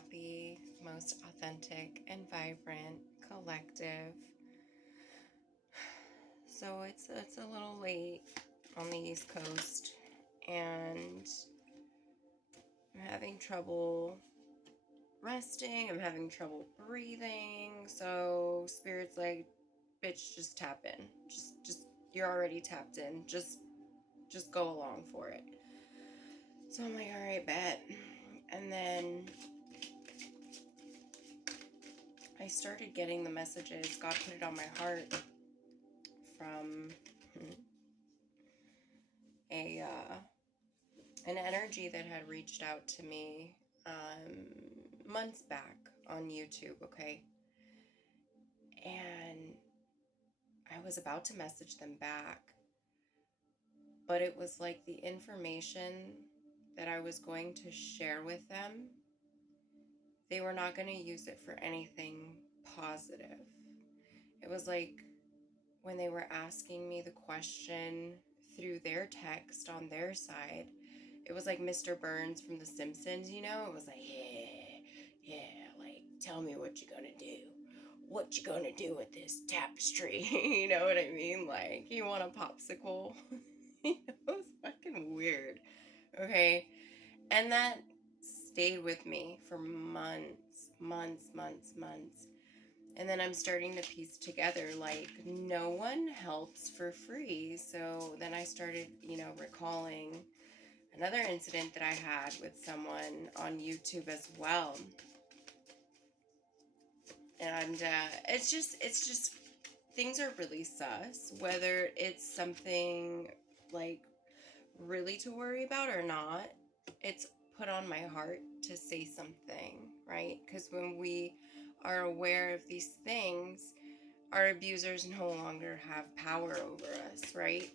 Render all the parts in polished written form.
happy, most authentic and vibrant collective. So it's a little late on the East Coast, and I'm having trouble resting. I'm having trouble breathing. So Spirit's like, bitch, just tap in. Just you're already tapped in. Just go along for it. So I'm like, all right, bet. And then I started getting the messages. God put it on my heart from an energy that had reached out to me months back on YouTube, okay? And I was about to message them back, but it was like the information that I was going to share with them, they were not going to use it for anything positive. It was like when they were asking me the question through their text on their side, it was like Mr. Burns from The Simpsons, you know? It was like, yeah, like, tell me what you're gonna do. What you gonna do with this tapestry? You know what I mean? Like, you want a popsicle? It was fucking weird. Okay? And that stayed with me for months. And then I'm starting to piece together, like, no one helps for free. So then I started, recalling another incident that I had with someone on YouTube as well. And it's just, things are really sus, whether it's something like really to worry about or not. It's put on my heart to say something, right? Because when we are aware of these things, our abusers no longer have power over us, right?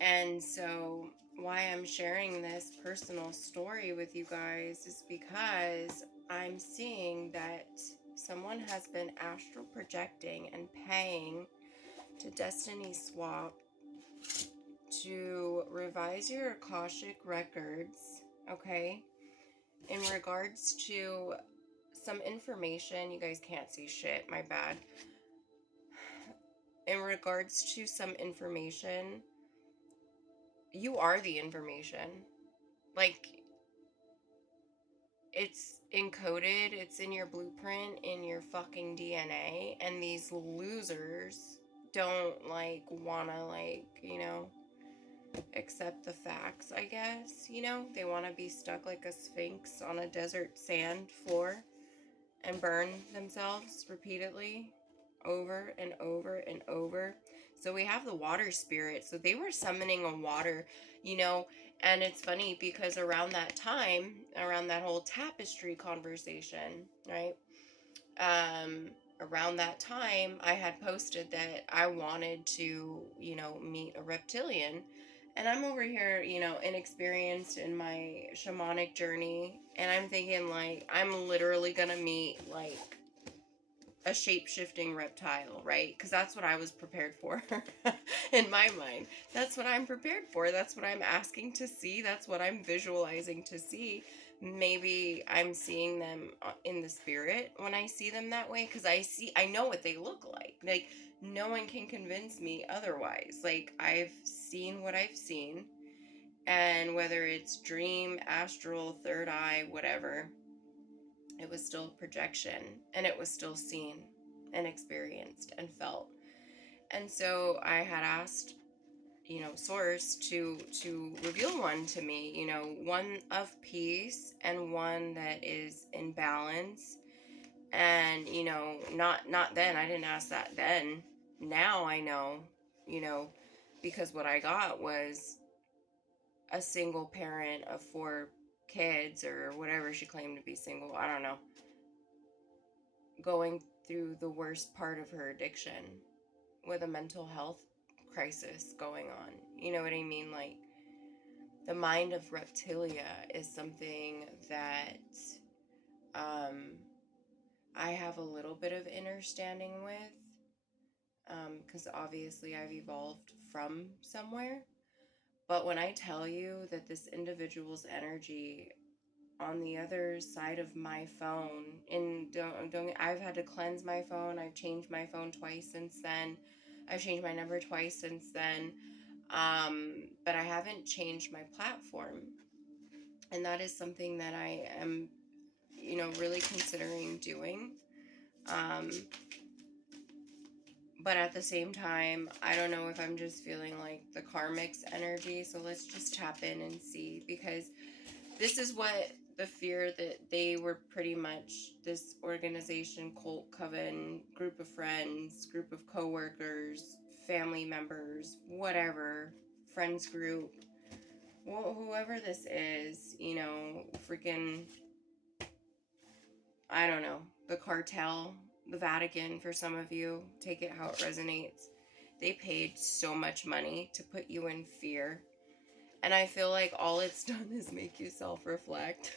And so why I'm sharing this personal story with you guys is because I'm seeing that someone has been astral projecting and paying to Destiny Swap to revise your Akashic records, okay? In regards to some information, you guys can't see shit, my bad. In regards to some information, you are the information. Like, it's encoded, it's in your blueprint, in your fucking DNA, and these losers don't, like, wanna, like, accept the facts, I guess, They want to be stuck like a sphinx on a desert sand floor and burn themselves repeatedly over and over and over. So we have the water spirit. So they were summoning a water, and it's funny because around that time, around that whole tapestry conversation, right? Around that time, I had posted that I wanted to, meet a reptilian. And I'm over here, inexperienced in my shamanic journey. And I'm thinking, like, I'm literally going to meet, like, a shape-shifting reptile, right? Because that's what I was prepared for in my mind. That's what I'm prepared for. That's what I'm asking to see. That's what I'm visualizing to see. Maybe I'm seeing them in the spirit when I see them that way, because I know what they look like. Like, no one can convince me otherwise. Like, I've seen what I've seen, and whether it's dream, astral, third eye, whatever, it was still projection, and it was still seen and experienced and felt. And so I had asked, Source to reveal one to me, one of peace and one that is in balance. And, not then. I didn't ask that then. Now I know, because what I got was a single parent of 4 kids, or whatever she claimed to be single. I don't know. Going through the worst part of her addiction with a mental health crisis going on. You know what I mean? Like, the mind of reptilia is something that I have a little bit of understanding with, because obviously I've evolved from somewhere. But when I tell you that this individual's energy on the other side of my phone. And don't I've had to cleanse my phone. I've changed my phone twice since then. I've changed my number twice since then. But I haven't changed my platform. And that is something that I am, really considering doing. Um, but at the same time, I don't know if I'm just feeling like the karmic's energy. So let's just tap in and see, because this is what the fear that they were pretty much this organization, cult, coven, group of friends, group of coworkers, family members, whatever, friends group, whoever this is, freaking, I don't know, the cartel, the Vatican, for some of you, take it how it resonates. They paid so much money to put you in fear. And I feel like all it's done is make you self-reflect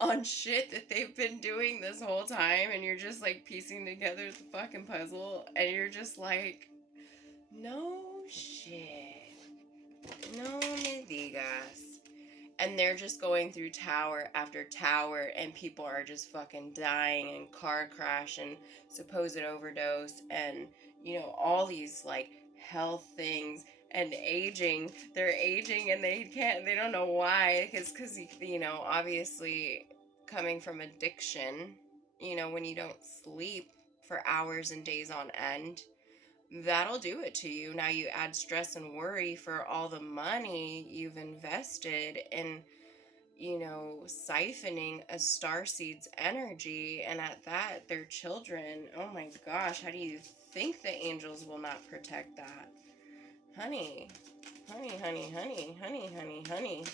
on shit that they've been doing this whole time. And you're just like piecing together the fucking puzzle. And you're just like, no shit. No me digas. And they're just going through tower after tower, and people are just fucking dying, and car crash and supposed overdose, and all these like health things, and aging. They're aging and they don't know why, because obviously coming from addiction, when you don't sleep for hours and days on end, that'll do it to you. Now you add stress and worry for all the money you've invested in, siphoning a starseed's energy, and at that, their children. Oh my gosh, how do you think the angels will not protect that? Honey, honey, honey, honey, honey, honey, honey.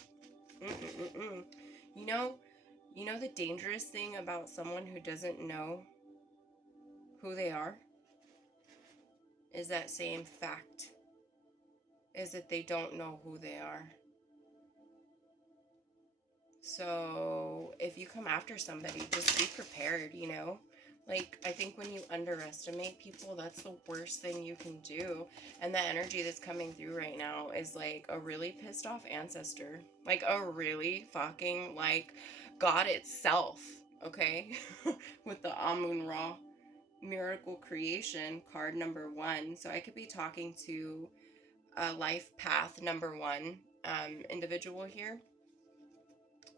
Mm-mm-mm-mm. You know, the dangerous thing about someone who doesn't know who they are is that same fact, is that they don't know who they are. So if you come after somebody, just be prepared, Like, I think when you underestimate people, that's the worst thing you can do. And the energy that's coming through right now is like a really pissed off ancestor. Like a really fucking, like, God itself, okay? With the Amun Ra miracle creation card number 1. So I could be talking to a life path number 1 individual here,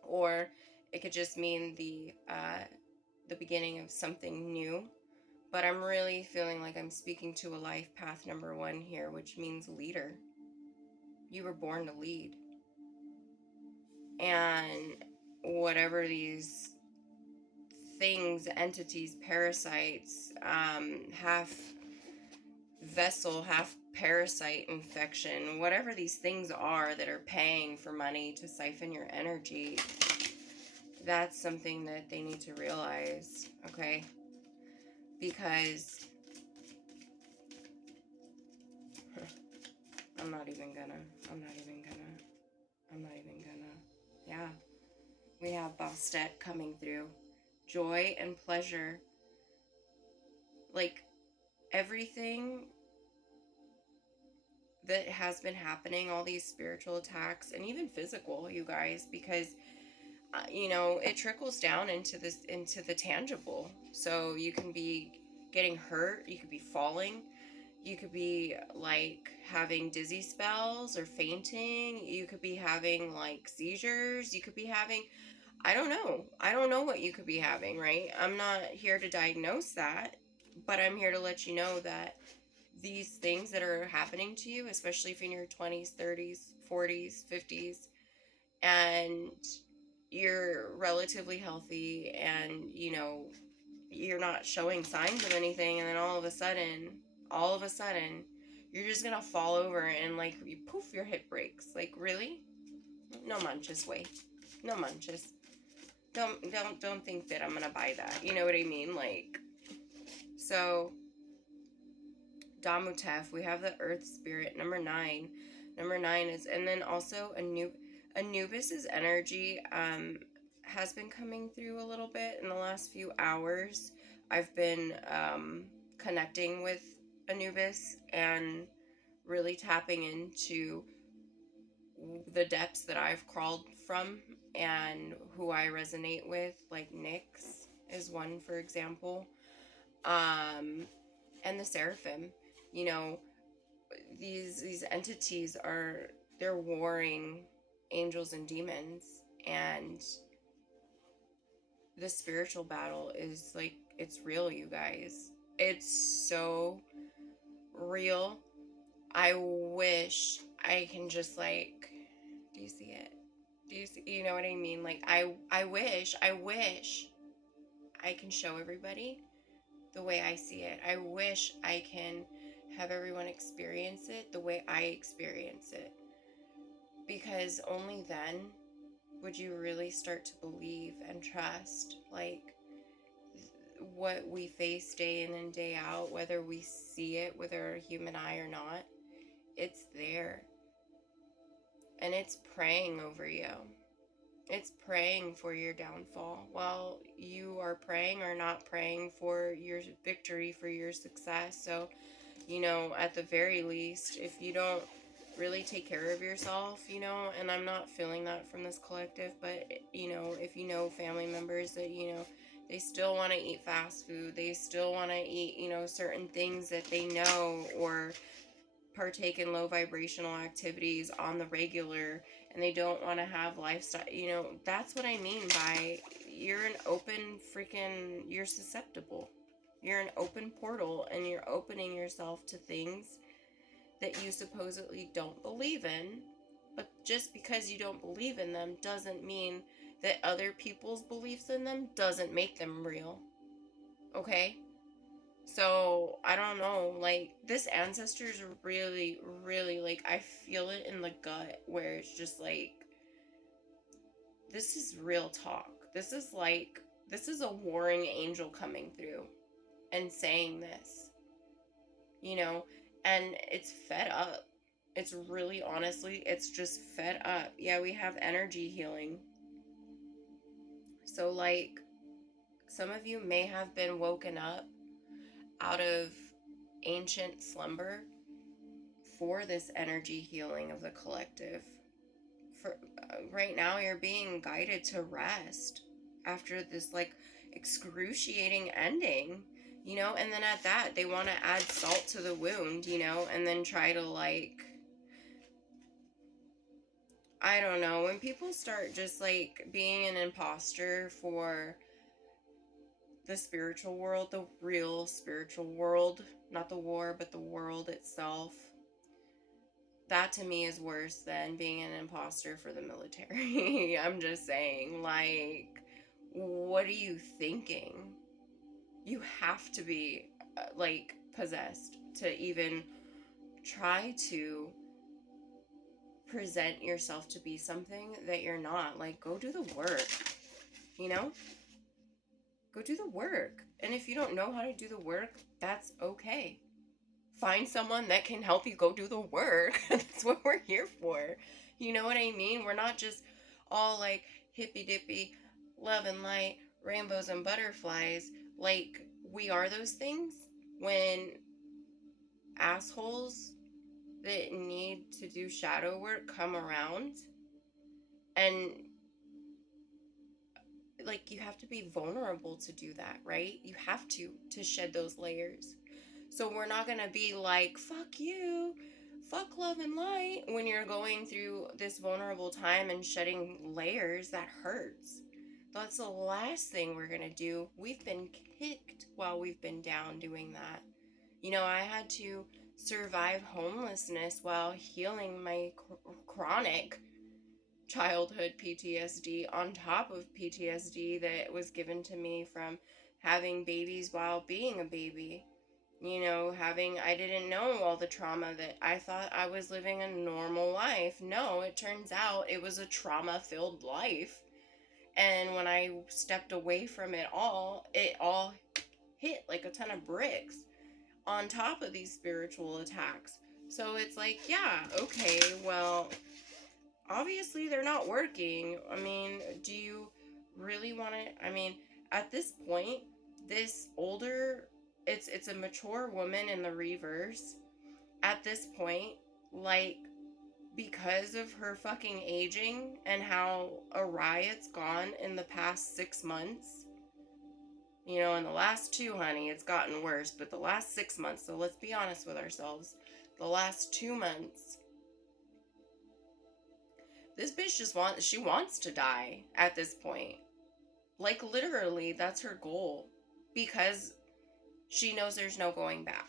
or it could just mean the beginning of something new. But I'm really feeling like I'm speaking to a life path number 1 here, which means leader. You were born to lead, and whatever these things, entities, parasites, half vessel, half parasite infection, whatever these things are that are paying for money to siphon your energy, that's something that they need to realize, okay? Because I'm not even gonna. Yeah. We have Bastet coming through. Joy and pleasure. Like, everything that has been happening, all these spiritual attacks, and even physical, you guys, because it trickles down into the tangible. So you can be getting hurt, you could be falling, you could be like having dizzy spells or fainting, you could be having like seizures, you could be having, I don't know what you could be having, right? I'm not here to diagnose that, but I'm here to let you know that these things that are happening to you, especially if in your 20s, 30s, 40s, 50s, and you're relatively healthy, and you're not showing signs of anything, and then all of a sudden you're just gonna fall over, and like you poof, your hip breaks. Like, really? No manches, way. No manches. Don't think that I'm gonna buy that. You know what I mean? Like, so Damutef, we have the earth spirit, number 9. Number 9 is, and then also Anubis's energy has been coming through a little bit in the last few hours. I've been connecting with Anubis and really tapping into the depths that I've crawled from and who I resonate with, like Nyx is one, for example. Um, and the seraphim, you know, these entities are, they're warring angels and demons, and the spiritual battle is like, it's real, you guys. It's so real. I wish I can just like, do you see it? Do you see, you know what I mean? Like I wish I can show everybody the way I see it. I wish I can have everyone experience it the way I experience it. Because only then would you really start to believe and trust, like, what we face day in and day out, whether we see it with our human eye or not. It's there. And it's praying over you. It's praying for your downfall, while you are praying or not praying for your victory, for your success. So, at the very least, if you don't really take care of yourself, and I'm not feeling that from this collective, but, if family members that, they still want to eat fast food, they still want to eat, certain things that they know, or partake in low vibrational activities on the regular, and they don't want to have lifestyle, that's what I mean by, you're an open freaking, you're susceptible. You're an open portal, and you're opening yourself to things that you supposedly don't believe in. But just because you don't believe in them doesn't mean that other people's beliefs in them doesn't make them real. Okay? So, I don't know, like, this ancestors really, really, like, I feel it in the gut, where it's just like, this is real talk. This is a warring angel coming through and saying this, and it's fed up. It's really, honestly, it's just fed up. Yeah, we have energy healing. So, like, some of you may have been woken up out of ancient slumber for this energy healing of the collective. For right now, you're being guided to rest after this, like, excruciating ending, and then at that, they want to add salt to the wound, and then try to, like, I don't know, when people start just, like, being an imposter for the spiritual world, the real spiritual world, not the war, but the world itself, that to me is worse than being an imposter for the military. I'm just saying, like, what are you thinking? You have to be, like, possessed to even try to present yourself to be something that you're not. Like, go do the work, you know? Go do the work. And if you don't know how to do the work, that's okay. Find someone that can help you go do the work. That's what we're here for. You know what I mean? We're not just all like hippy dippy, love and light, rainbows and butterflies. Like, we are those things when assholes that need to do shadow work come around, and like, you have to be vulnerable to do that, right? You have to shed those layers. So we're not gonna be like, fuck you, fuck love and light, when you're going through this vulnerable time and shedding layers. That hurts. That's the last thing we're gonna do. We've been kicked while we've been down doing that. I had to survive homelessness while healing my chronic childhood PTSD, on top of PTSD that was given to me from having babies while being a baby. I didn't know all the trauma, that I thought I was living a normal life. No, it turns out it was a trauma-filled life. And when I stepped away from it all hit like a ton of bricks on top of these spiritual attacks. So it's like, yeah, okay, well, obviously they're not working. I mean, do you really want to? I mean, at this point, this older, it's a mature woman in the reverse. At this point, like, because of her fucking aging and how awry it's gone in the past 6 months. You know, in the last two, honey, it's gotten worse, but the last 6 months, so let's be honest with ourselves. The last 2 months, this bitch she wants to die at this point. Like, literally, that's her goal. Because she knows there's no going back.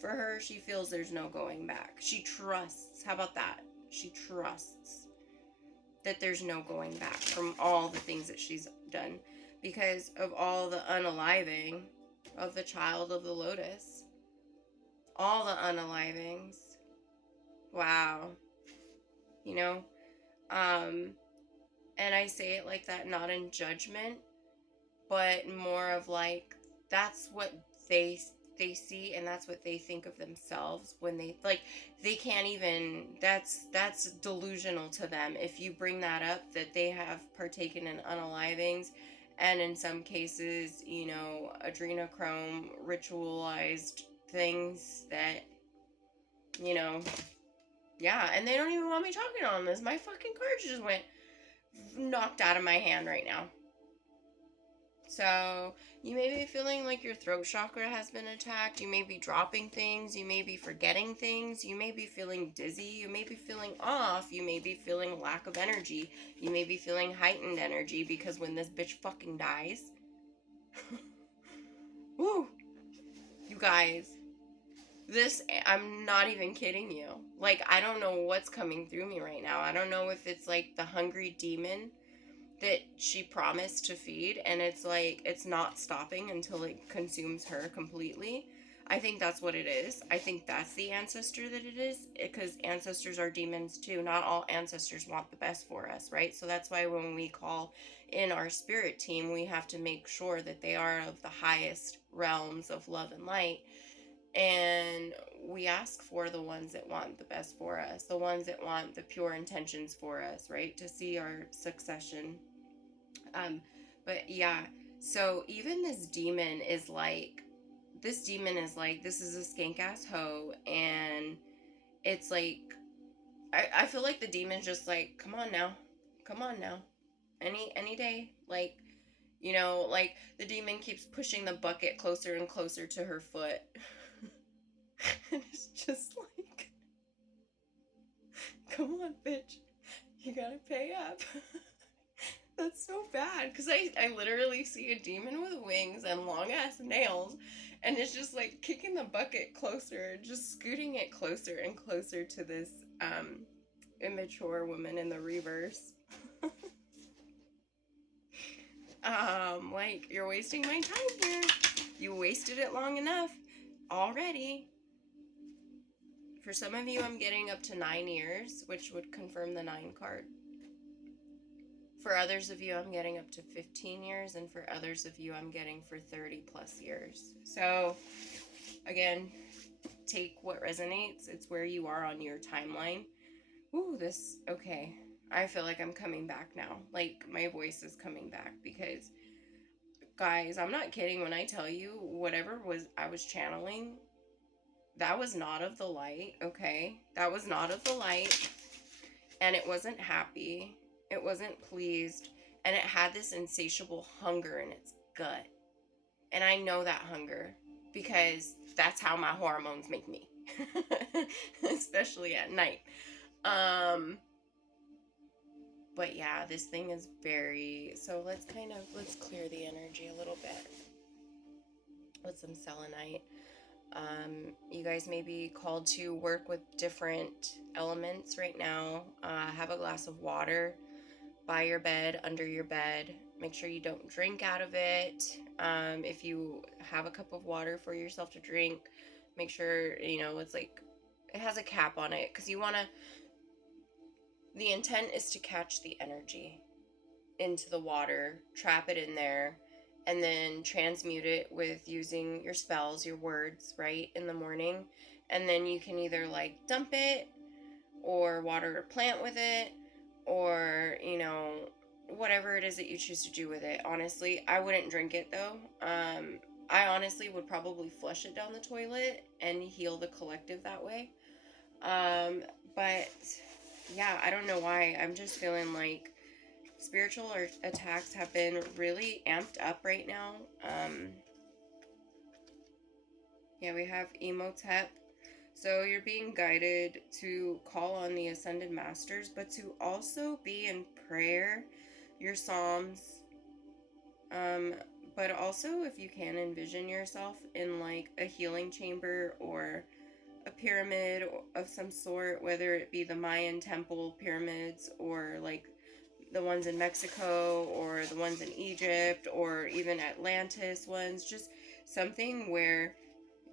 For her, she feels there's no going back. She trusts. How about that? She trusts that there's no going back from all the things that she's done. Because of all the unaliving of the child of the lotus. All the unalivings. Wow. You know? And I say it like that, not in judgment, but more of like, that's what they see, and that's what they think of themselves when they, like, they can't even, that's delusional to them if you bring that up, that they have partaken in unalivings, and in some cases, you know, adrenochrome ritualized things that, you know, yeah. And they don't even want me talking on this. My fucking cards just went knocked out of my hand right now. So, you may be feeling like your throat chakra has been attacked. You may be dropping things. You may be forgetting things. You may be feeling dizzy. You may be feeling off. You may be feeling lack of energy. You may be feeling heightened energy because when this bitch fucking dies. Woo! You guys. This, I'm not even kidding you. Like, I don't know what's coming through me right now. I don't know if it's like the hungry demon that she promised to feed, and it's like, it's not stopping until it consumes her completely. I think that's what it is. I think that's the ancestor that it is, because ancestors are demons too. Not all ancestors want the best for us, right? So that's why when we call in our spirit team, we have to make sure that they are of the highest realms of love and light, and we ask for the ones that want the best for us, the ones that want the pure intentions for us, right? To see our succession. But yeah, so even this demon is like, this is a skank ass hoe, and it's like, I feel like the demon's just like, come on now, any day, like, you know, like the demon keeps pushing the bucket closer and closer to her foot. And it's just like, come on, bitch, you gotta pay up. That's so bad, because I literally see a demon with wings and long ass nails, and it's just like kicking the bucket closer, just scooting it closer and closer to this immature woman in the reverse. Like, you're wasting my time here. You wasted it long enough already. For some of you, I'm getting up to 9 years, which would confirm the 9 card. For others of you, I'm getting up to 15 years, and for others of you, I'm getting for 30 plus years. So, again, take what resonates. It's where you are on your timeline. Ooh, okay. I feel like I'm coming back now. Like, my voice is coming back, because, guys, I'm not kidding when I tell you, whatever I was channeling, that was not of the light, okay? That was not of the light, and it wasn't happy. It wasn't pleased, and it had this insatiable hunger in its gut. And I know that hunger, because that's how my hormones make me. Especially at night. But yeah, this thing is very, so let's clear the energy a little bit with some selenite. You guys may be called to work with different elements right now. Have a glass of water by your bed, under your bed. Make sure you don't drink out of it. If you have a cup of water for yourself to drink, make sure, you know, it's like, it has a cap on it, because the intent is to catch the energy into the water, trap it in there, and then transmute it with using your spells, your words, right, in the morning. And then you can either like dump it, or water a plant with it, or, you know, whatever it is that you choose to do with it. Honestly, I wouldn't drink it though. I honestly would probably flush it down the toilet and heal the collective that way. But yeah, I don't know why. I'm just feeling like spiritual attacks have been really amped up right now. Yeah, we have Emotep. So you're being guided to call on the ascended masters, but to also be in prayer, your psalms. Um, but also if you can envision yourself in like a healing chamber or a pyramid of some sort, whether it be the Mayan temple pyramids or like the ones in Mexico or the ones in Egypt or even Atlantis ones, just something where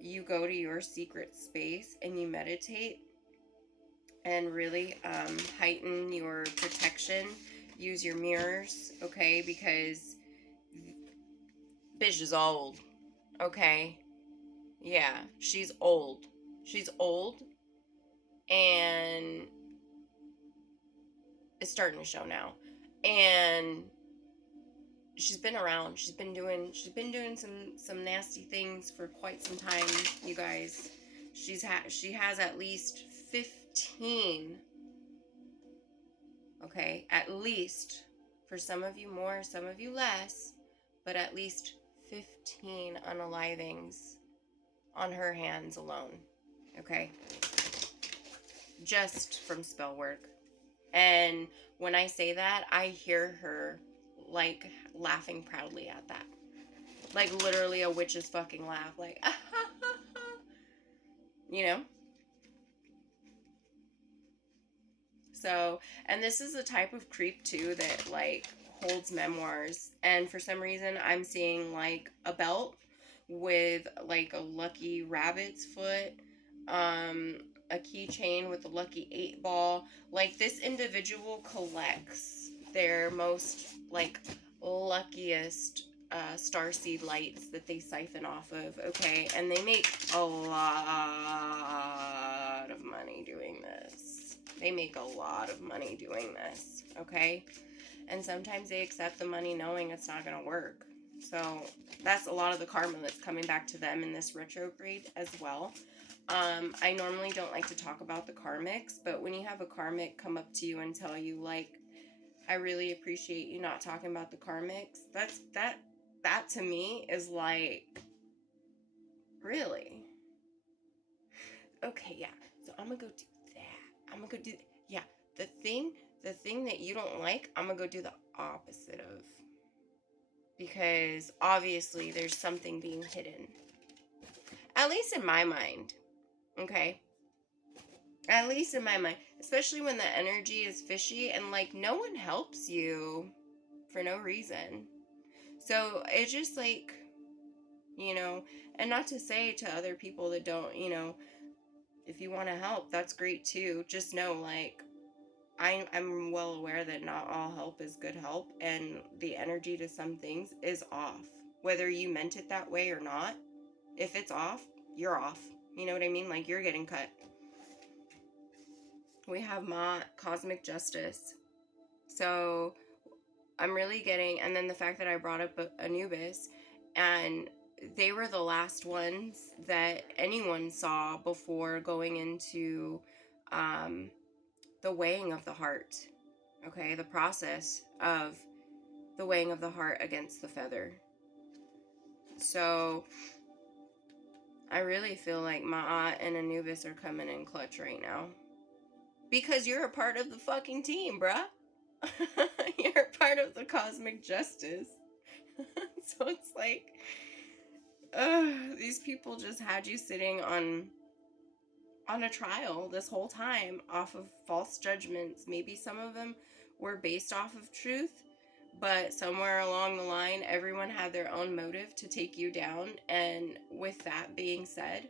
you go to your secret space and you meditate and really heighten your protection. Use your mirrors, okay? Because bitch is old, okay? Yeah, she's old. She's old and it's starting to show now. And she's been around. She's been doing some nasty things for quite some time, you guys. She has at least 15, okay? At least, for some of you more, some of you less, but at least 15 unalivings on her hands alone, okay? Just from spell work. And when I say that, I hear her like laughing proudly at that. Like literally a witch's fucking laugh. Like, you know? So, and this is a type of creep too that like holds memoirs. And for some reason, I'm seeing like a belt with like a lucky rabbit's foot, um, a keychain with a lucky 8 ball. Like this individual collects their most like luckiest starseed lights that they siphon off of, okay? And they make a lot of money doing this. They make a lot of money doing this, okay? And sometimes they accept the money knowing it's not going to work. So that's a lot of the karma that's coming back to them in this retrograde as well. I normally don't like to talk about the karmics, but when you have a karmic come up to you and tell you, like, I really appreciate you not talking about the karmics, that to me is like, really? Okay, yeah. So I'm gonna go do that. I'm gonna go do yeah. The thing that you don't like, I'm gonna go do the opposite of. Because obviously there's something being hidden. At least in my mind. Okay? At least in my mind. Especially when the energy is fishy and like no one helps you for no reason. So it's just like, you know, and not to say to other people that don't, you know, if you want to help, that's great too. Just know, like, I'm well aware that not all help is good help, and the energy to some things is off. Whether you meant it that way or not, if it's off, you're off. You know what I mean? Like, you're getting cut. We have Ma, Cosmic Justice. So, I'm really getting, and then the fact that I brought up Anubis, and they were the last ones that anyone saw before going into the weighing of the heart. Okay, the process of the weighing of the heart against the feather. So I really feel like Ma'at and Anubis are coming in clutch right now. Because you're a part of the fucking team, bruh. You're a part of the cosmic justice. So it's like, these people just had you sitting on a trial this whole time off of false judgments. Maybe some of them were based off of truth, but somewhere along the line, everyone had their own motive to take you down. And with that being said,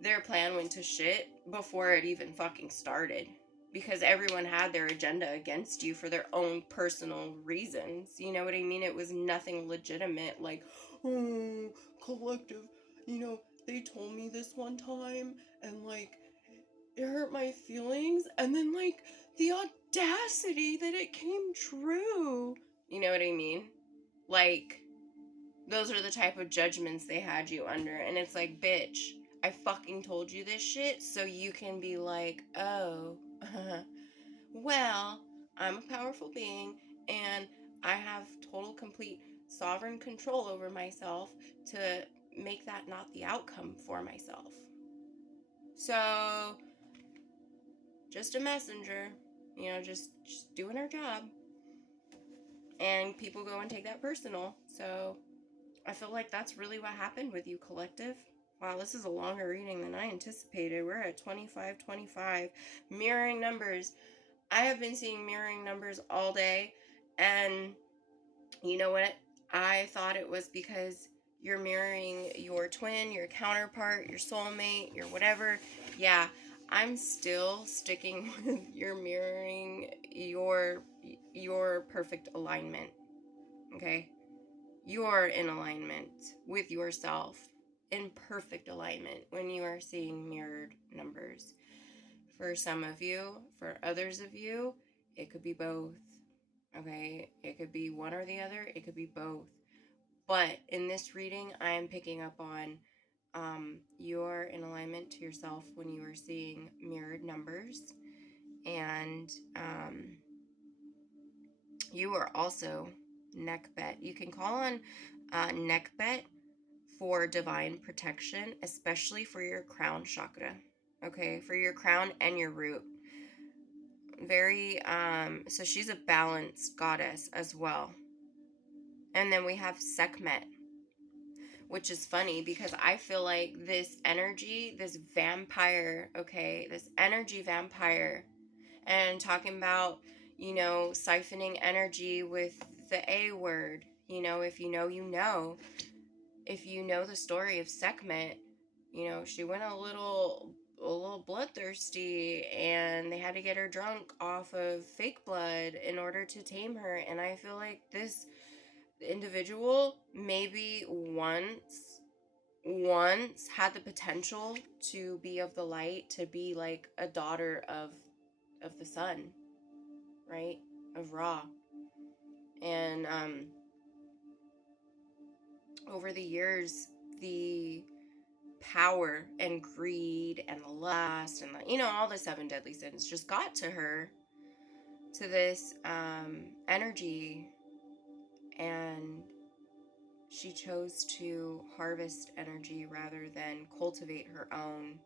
their plan went to shit before it even fucking started. Because everyone had their agenda against you for their own personal reasons. You know what I mean? It was nothing legitimate, like, oh, collective, you know, they told me this one time, and like, it hurt my feelings, and then like, the audacity that it came true. You know what I mean? Like, those are the type of judgments they had you under. And it's like, bitch, I fucking told you this shit so you can be like, oh, well, I'm a powerful being and I have total, complete, sovereign control over myself to make that not the outcome for myself. So, just a messenger, just doing her job. And people go and take that personal. So, I feel like that's really what happened with you, collective. Wow, this is a longer reading than I anticipated. We're at 2525. Mirroring numbers. I have been seeing mirroring numbers all day. And you know what? I thought it was because you're mirroring your twin, your counterpart, your soulmate, your whatever. Yeah, I'm still sticking with you're mirroring your perfect alignment. Okay? You're in alignment with yourself, in perfect alignment when you are seeing mirrored numbers. For some of you, for others of you, it could be both. Okay, it could be one or the other, it could be both. But in this reading, I am picking up on you're in alignment to yourself when you are seeing mirrored numbers. And you are also neck bet. You can call on neck bet for divine protection, especially for your crown chakra. Okay, for your crown and your root. Very so she's a balanced goddess as well. And then we have Sekhmet, which is funny because I feel like this energy, this vampire, okay, this energy vampire, and talking about, siphoning energy with the A word, if you know, you know. If you know the story of Sekhmet, she went a little bloodthirsty and they had to get her drunk off of fake blood in order to tame her. And I feel like this individual maybe once had the potential to be of the light, to be like a daughter of the sun, right? Of Ra. And over the years, the power and greed and the lust and all the 7 deadly sins just got to her, to this energy, and she chose to harvest energy rather than cultivate her own.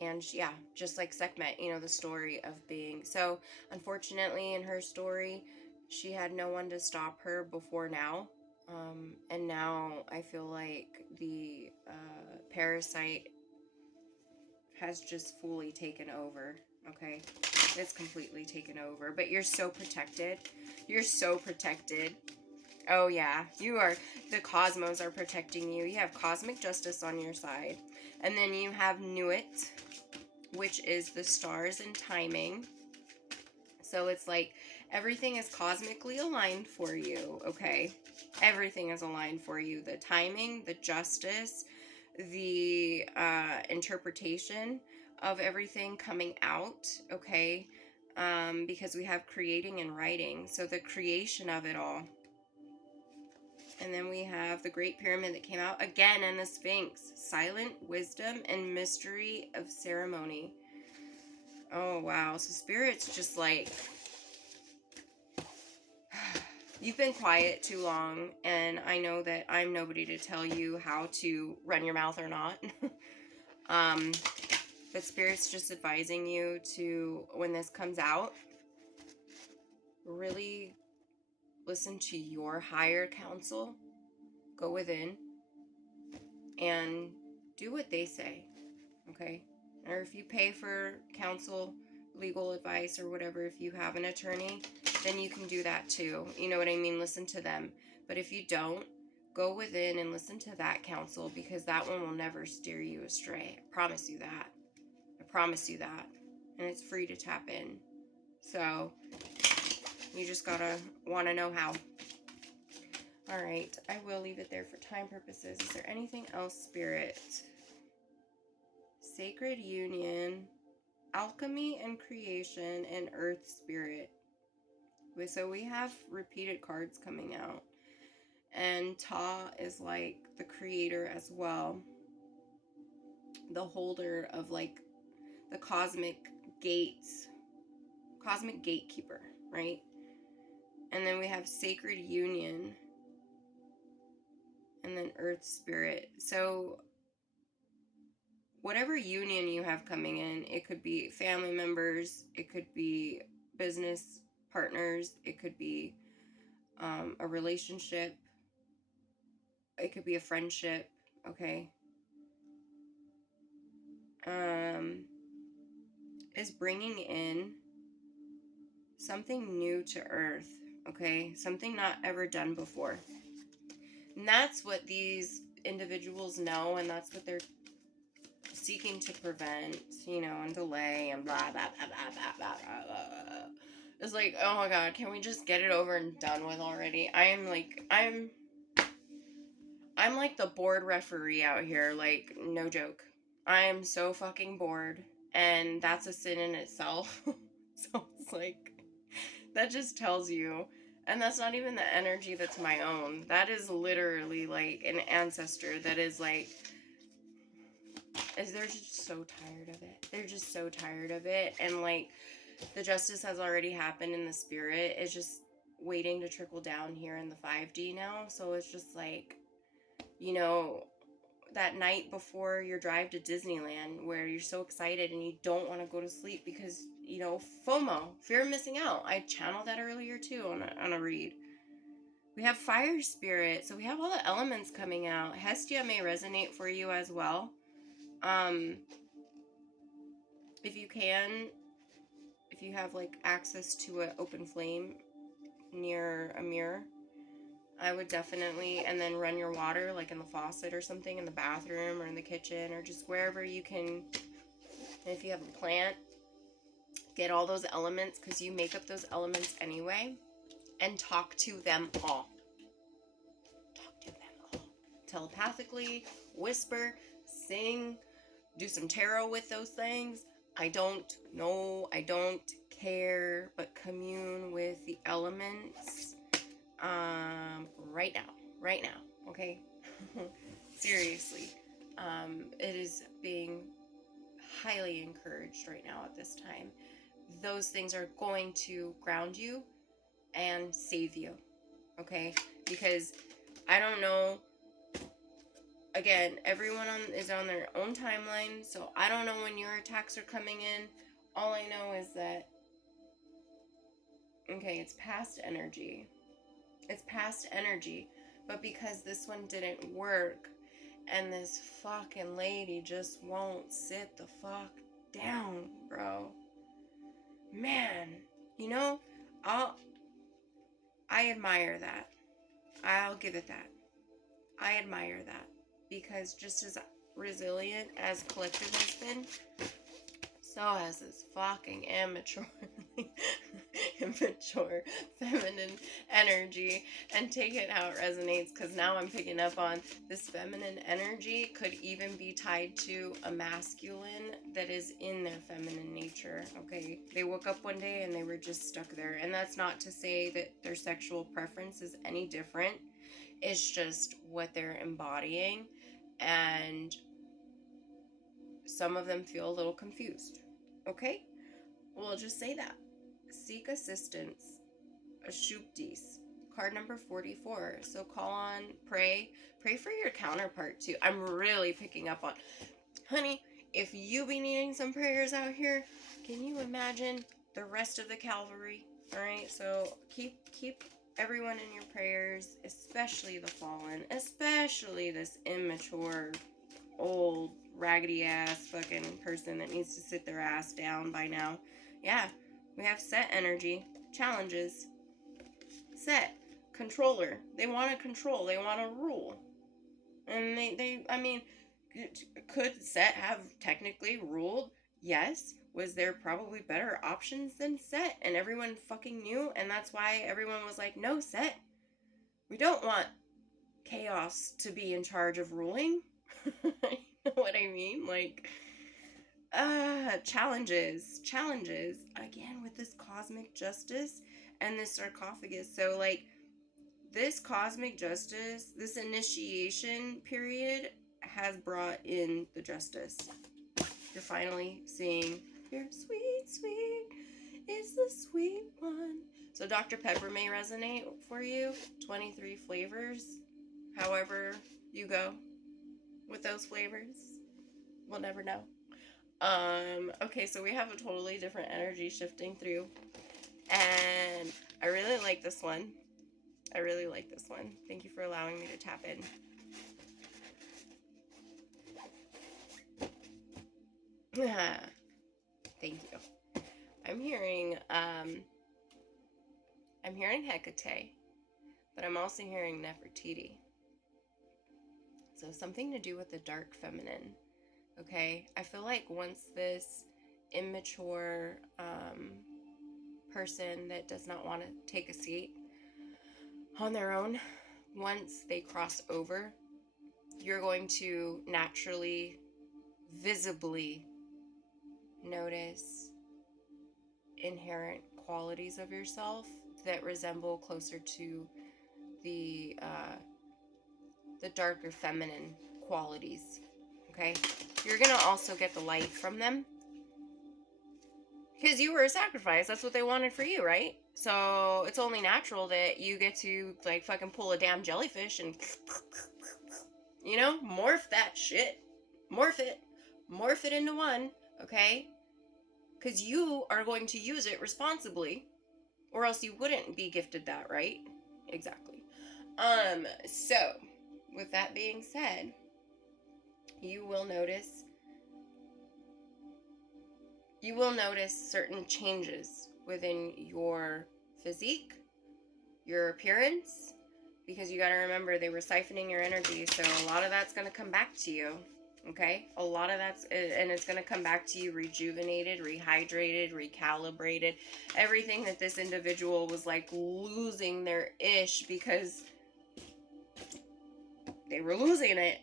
And yeah, just like Sekhmet, the story of being. So unfortunately, in her story, she had no one to stop her before now. And now I feel like the parasite has just fully taken over. Okay, it's completely taken over. But you're so protected. You're so protected. Oh yeah, you are. The cosmos are protecting you. You have cosmic justice on your side. And then you have Nuit, which is the stars and timing. So it's like everything is cosmically aligned for you, okay? Everything is aligned for you. The timing, the justice, the interpretation of everything coming out, okay? Because we have creating and writing. So the creation of it all. And then we have the Great Pyramid that came out again, and the Sphinx. Silent wisdom and mystery of ceremony. Oh, wow. So Spirit's just like, you've been quiet too long, and I know that I'm nobody to tell you how to run your mouth or not. But Spirit's just advising you to, when this comes out, really listen to your higher counsel. Go within and do what they say, okay? Or if you pay for counsel, legal advice, or whatever, if you have an attorney, then you can do that too. You know what I mean? Listen to them. But if you don't, go within and listen to that counsel, because that one will never steer you astray. I promise you that. I promise you that. And it's free to tap in. So you just gotta want to know how. All right, I will leave it there for time purposes. Is there anything else, Spirit? Sacred union, alchemy and creation, and earth spirit. So we have repeated cards coming out. And Ta is like the creator as well, the holder of like the cosmic gates, cosmic gatekeeper, right? And then we have sacred union, and then earth spirit. So whatever union you have coming in, it could be family members, it could be business partners, it could be a relationship, it could be a friendship, okay? Is bringing in something new to earth, okay? Something not ever done before. And that's what these individuals know, and that's what they're seeking to prevent, and delay and blah, blah, blah, blah, blah, blah, blah, blah. It's like, oh my God, can we just get it over and done with already? I'm like the board referee out here, like, no joke. I am so fucking bored, and that's a sin in itself. So it's like, that just tells you, and that's not even the energy that's my own. That is literally like an ancestor that is like, they're just so tired of it. They're just so tired of it. And like, the justice has already happened in the spirit. It's just waiting to trickle down here in the 5D now. So it's just like, that night before your drive to Disneyland where you're so excited and you don't want to go to sleep because, FOMO, fear of missing out. I channeled that earlier too on a read. We have fire spirit, so we have all the elements coming out. Hestia may resonate for you as well. If you have like access to an open flame near a mirror, I would definitely, and then run your water like in the faucet or something in the bathroom or in the kitchen or just wherever you can. If you have a plant, get all those elements because you make up those elements anyway, and talk to them all. Talk to them all. Telepathically, whisper, sing, do some tarot with those things. I don't know, I don't care, but commune with the elements right now, okay? Seriously. It is being highly encouraged right now at this time. Those things are going to ground you and save you, okay? Because I don't know, again, everyone is on their own timeline, so I don't know when your attacks are coming in. All I know is that, okay, it's past energy. It's past energy. But because this one didn't work, and this fucking lady just won't sit the fuck down, bro. Man, I admire that. I'll give it that. I admire that. Because just as resilient as Collective has been, so has this fucking immature feminine energy. And take it how it resonates, because now I'm picking up on this feminine energy could even be tied to a masculine that is in their feminine nature, okay? They woke up one day and they were just stuck there. And that's not to say that their sexual preference is any different. It's just what they're embodying. And some of them feel a little confused. Okay? We'll just say that. Seek assistance. Ashuptis. Card number 44. So call on, pray. Pray for your counterpart too. I'm really picking up on, honey, if you be needing some prayers out here, can you imagine the rest of the cavalry? Alright, so keep everyone in your prayers, especially the fallen, especially this immature, old, raggedy ass fucking person that needs to sit their ass down by now. Yeah, we have set energy, challenges, set, controller. They want to control, they want to rule. And could set have technically ruled? Yes. Was there probably better options than set? And everyone fucking knew, and that's why everyone was like, no, set. We don't want chaos to be in charge of ruling. You know what I mean? Like, challenges again with this cosmic justice and this sarcophagus. So like, this cosmic justice, this initiation period has brought in the justice. You're finally seeing your sweet, sweet is the sweet one. So Dr. Pepper may resonate for you. 23 flavors. However you go with those flavors, we'll never know. Okay, so we have a totally different energy shifting through. And I really like this one. I really like this one. Thank you for allowing me to tap in. Thank you. I'm hearing Hecate, but I'm also hearing Nefertiti. So something to do with the dark feminine. Okay, I feel like once this immature person that does not want to take a seat on their own, once they cross over, you're going to naturally, visibly notice inherent qualities of yourself that resemble closer to the darker feminine qualities. Okay, you're gonna also get the light from them because you were a sacrifice. That's what they wanted for you, right? So it's only natural that you get to like fucking pull a damn jellyfish and morph that shit, morph it into one. Okay, because you are going to use it responsibly, or else you wouldn't be gifted that, right? Exactly. So with that being said, you will notice certain changes within your physique, your appearance, because you got to remember they were siphoning your energy, so a lot of that's going to come back to you. Okay, a lot of and it's going to come back to you rejuvenated, rehydrated, recalibrated. Everything that this individual was like losing their ish because they were losing it.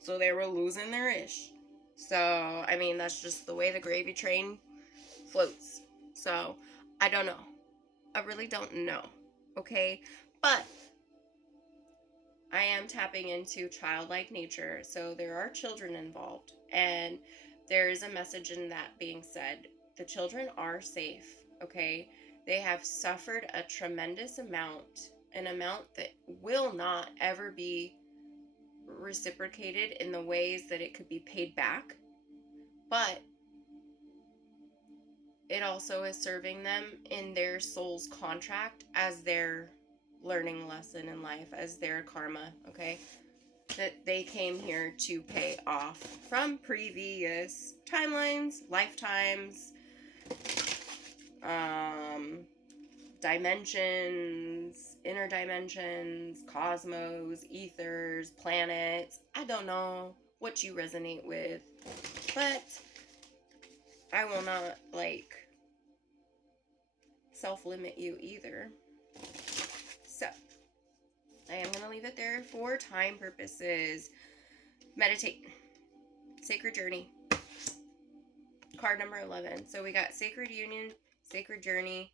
So they were losing their ish. So, I mean, that's just the way the gravy train floats. So, I don't know. I really don't know. Okay, but I am tapping into childlike nature, so there are children involved, and there is a message in that being said. The children are safe, okay? They have suffered a tremendous amount, an amount that will not ever be reciprocated in the ways that it could be paid back, but it also is serving them in their soul's contract as their learning lesson in life, as their karma, okay? That they came here to pay off from previous timelines, lifetimes, dimensions, inner dimensions, cosmos, ethers, planets. I don't know what you resonate with, but I will not self-limit you either. So I am going to leave it there for time purposes. Meditate. Sacred Journey. Card number 11. So we got Sacred Union, Sacred Journey.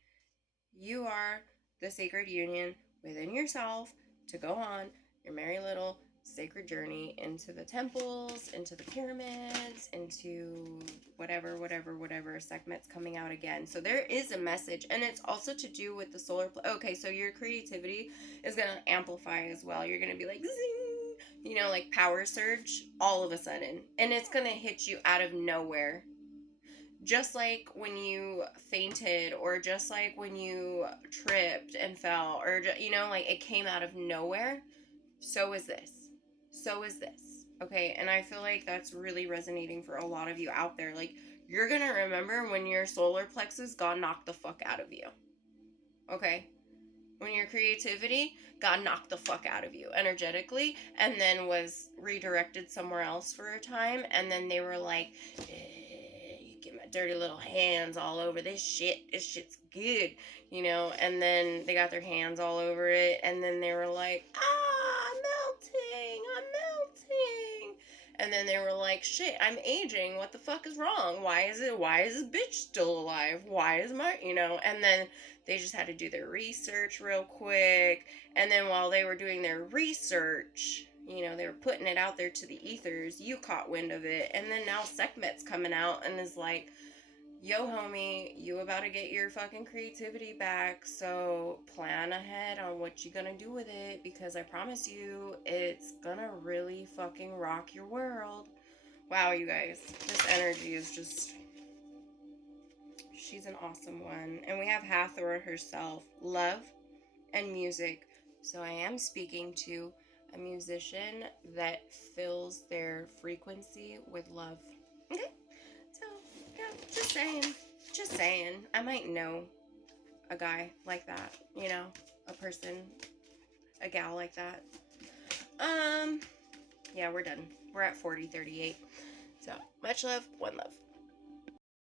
You are the sacred union within yourself to go on your merry little sacred journey into the temples, into the pyramids, into whatever segment's coming out again. So there is a message, and it's also to do with the solar okay, so your creativity is going to amplify as well. You're going to be like zing, like power surge all of a sudden, and it's going to hit you out of nowhere. Just like when you fainted, or just like when you tripped and fell, or it came out of nowhere. So is this. Okay, and I feel like that's really resonating for a lot of you out there. Like, you're gonna remember when your solar plexus got knocked the fuck out of you. Okay? When your creativity got knocked the fuck out of you energetically, and then was redirected somewhere else for a time, and then they were like, you get my dirty little hands all over this shit. This shit's good, and then they got their hands all over it, and then they were like, I'm melting. And then they were like, shit, I'm aging. What the fuck is wrong? Why is this bitch still alive? Why is my, and then they just had to do their research real quick. And then while they were doing their research, they were putting it out there to the ethers. You caught wind of it. And then now Sekhmet's coming out and is like, yo, homie, you about to get your fucking creativity back, so plan ahead on what you're gonna do with it, because I promise you, it's gonna really fucking rock your world. Wow, you guys, this energy is just, she's an awesome one. And we have Hathor herself, love and music. So I am speaking to a musician that fills their frequency with love. Okay? So, yeah, just saying, I might know a guy like that, a person, a gal like that. Yeah, we're done. We're at 40:38. So, much love, one love.